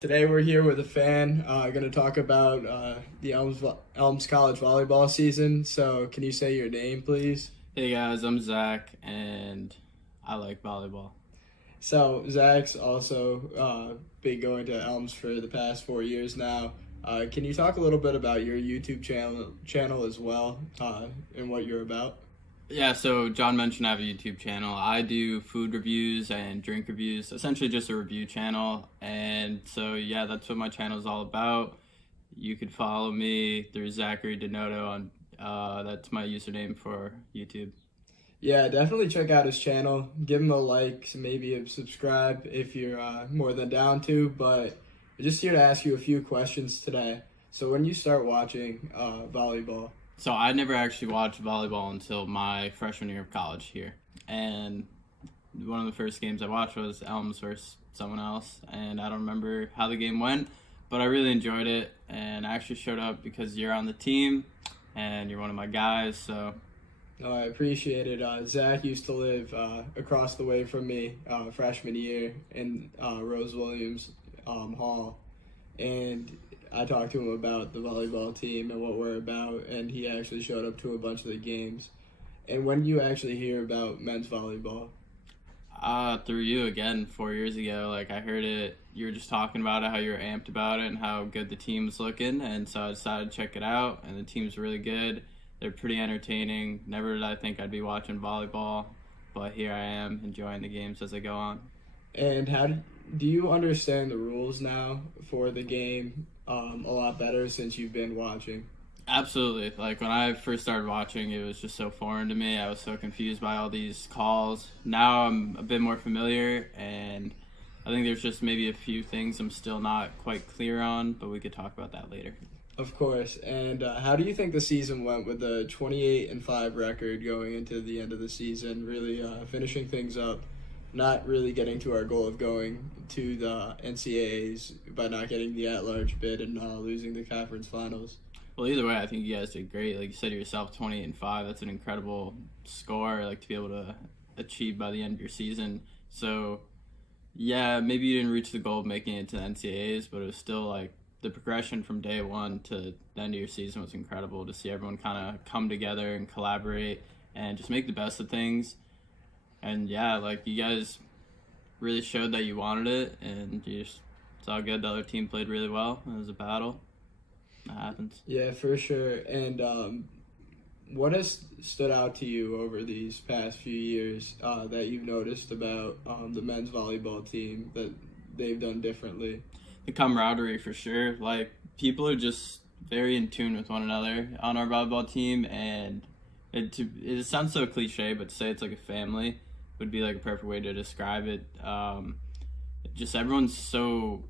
Today we're here with a fan, going to talk about the Elms College volleyball season. So can you say your name, please? Hey guys, I'm Zach, and I like volleyball. So Zach's also been going to Elms for the past 4 years now. Can you talk a little bit about your YouTube channel as well, and what you're about? Yeah, so John mentioned I have a YouTube channel. I do food reviews and drink reviews, essentially just a review channel. And so, yeah, that's what my channel is all about. You could follow me through Zachary Denoto on, that's my username for YouTube. Yeah, definitely check out his channel. Give him a like, maybe a subscribe if you're more than down to. But I'm just here to ask you a few questions today. So when you start watching volleyball, So I never actually watched volleyball until my freshman year of college here. And one of the first games I watched was Elms versus someone else. And I don't remember how the game went, but I really enjoyed it. And I actually showed up because you're on the team and you're one of my guys. So I appreciate it. Zach used to live across the way from me freshman year in Rose Williams Hall, and I talked to him about the volleyball team and what we're about, and he actually showed up to a bunch of the games. And when do you actually hear about men's volleyball? through you again 4 years ago, like I heard it, you were just talking about it, how you were amped about it and how good the team was looking. And so I decided to check it out, and the team's really good. They're pretty entertaining. Never did I think I'd be watching volleyball, but here I am enjoying the games as they go on. And do you understand the rules now for the game a lot better since you've been watching? Absolutely. Like when I first started watching, it was just so foreign to me. I was so confused by all these calls. Now I'm a bit more familiar, and I think there's just maybe a few things I'm still not quite clear on, but we could talk about that later. Of course. And how do you think the season went with the 28-5 record going into the end of the season, really finishing things up, not really getting to our goal of going to the NCAAs by not getting the at-large bid and losing the conference finals? Well, either way, I think you guys did great. Like you said yourself, 28-5. That's an incredible score, like to be able to achieve by the end of your season. So, yeah, maybe you didn't reach the goal of making it to the NCAAs, but it was still like the progression from day one to the end of your season was incredible to see everyone kind of come together and collaborate and just make the best of things. And yeah, like you guys really showed that you wanted it, and it's all good. The other team played really well. It was a battle. That happens. Yeah, for sure. And what has stood out to you over these past few years that you've noticed about the men's volleyball team that they've done differently? The camaraderie for sure. Like people are just very in tune with one another on our volleyball team, and it sounds so cliche, but to say it's like a family would be like a perfect way to describe it. Just everyone's so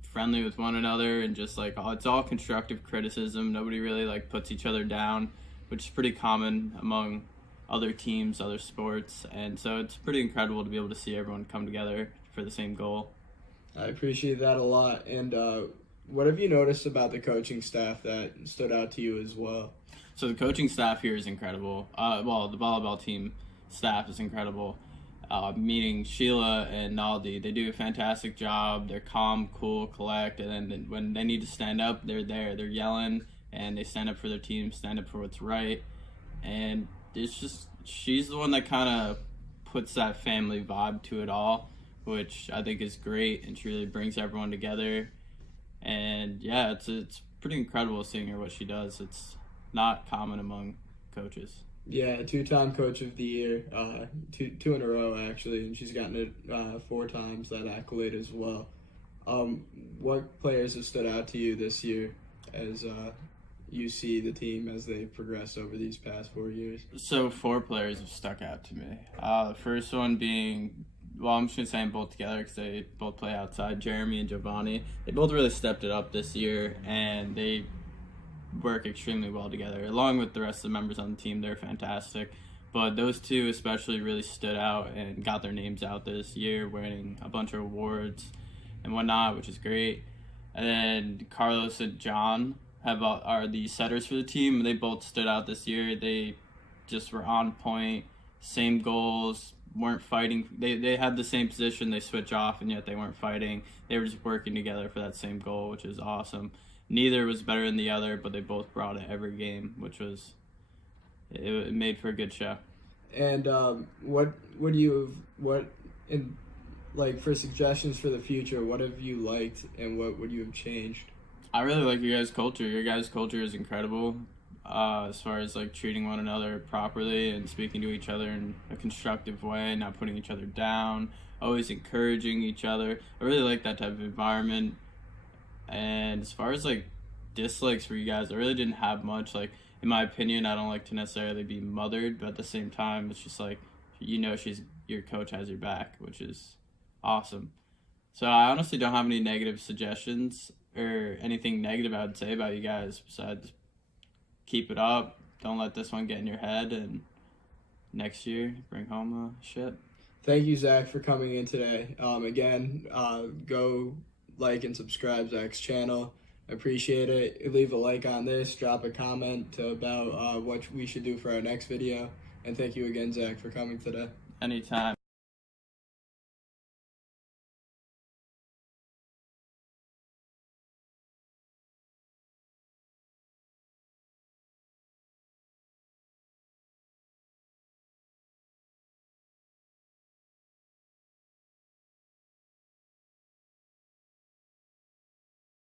friendly with one another, and just like it's all constructive criticism. Nobody really like puts each other down, which is pretty common among other teams, other sports, and so it's pretty incredible to be able to see everyone come together for the same goal. I appreciate that a lot. And what have you noticed about the coaching staff that stood out to you as well? So the coaching staff here is incredible. Well, the volleyball team staff is incredible. Meaning Sheila and Naldi, they do a fantastic job. They're calm, cool, collect, and then when they need to stand up, they're there. They're yelling, and they stand up for their team, stand up for what's right. And it's just she's the one that kind of puts that family vibe to it all, which I think is great, and she really brings everyone together. And yeah, it's pretty incredible seeing her what she does. It's not common among coaches. Yeah, two-time coach of the year, two in a row actually, and she's gotten it 4 times that accolade as well. What players have stood out to you this year as you see the team as they progress over these past 4 years? So 4 players have stuck out to me. The first one being, well, I'm just gonna say them both together because they both play outside. Jeremy and Giovanni. They both really stepped it up this year, and they work extremely well together. Along with the rest of the members on the team, they're fantastic. But those two especially really stood out and got their names out this year, winning a bunch of awards and whatnot, which is great. And then Carlos and John are the setters for the team. They both stood out this year. They just were on point, same goals, weren't fighting. They had the same position, they switch off, and yet they weren't fighting. They were just working together for that same goal, which is awesome. Neither was better than the other, but they both brought it every game, which was it made for a good show. And what in like for suggestions for the future, what have you liked and what would you have changed? I really like your guys' culture. Your guys' culture is incredible. As far as like treating one another properly and speaking to each other in a constructive way, not putting each other down, always encouraging each other. I really like that type of environment. And as far as like dislikes for you guys, I really didn't have much. Like, in my opinion, I don't like to necessarily be mothered, but at the same time, it's just like, your coach has your back, which is awesome. So I honestly don't have any negative suggestions or anything negative I would say about you guys besides keep it up. Don't let this one get in your head, and next year bring home the shit. Thank you, Zach, for coming in today. Again, go like and subscribe Zach's channel. I appreciate it. Leave a like on this. Drop a comment about what we should do for our next video. And thank you again, Zach, for coming today. Anytime.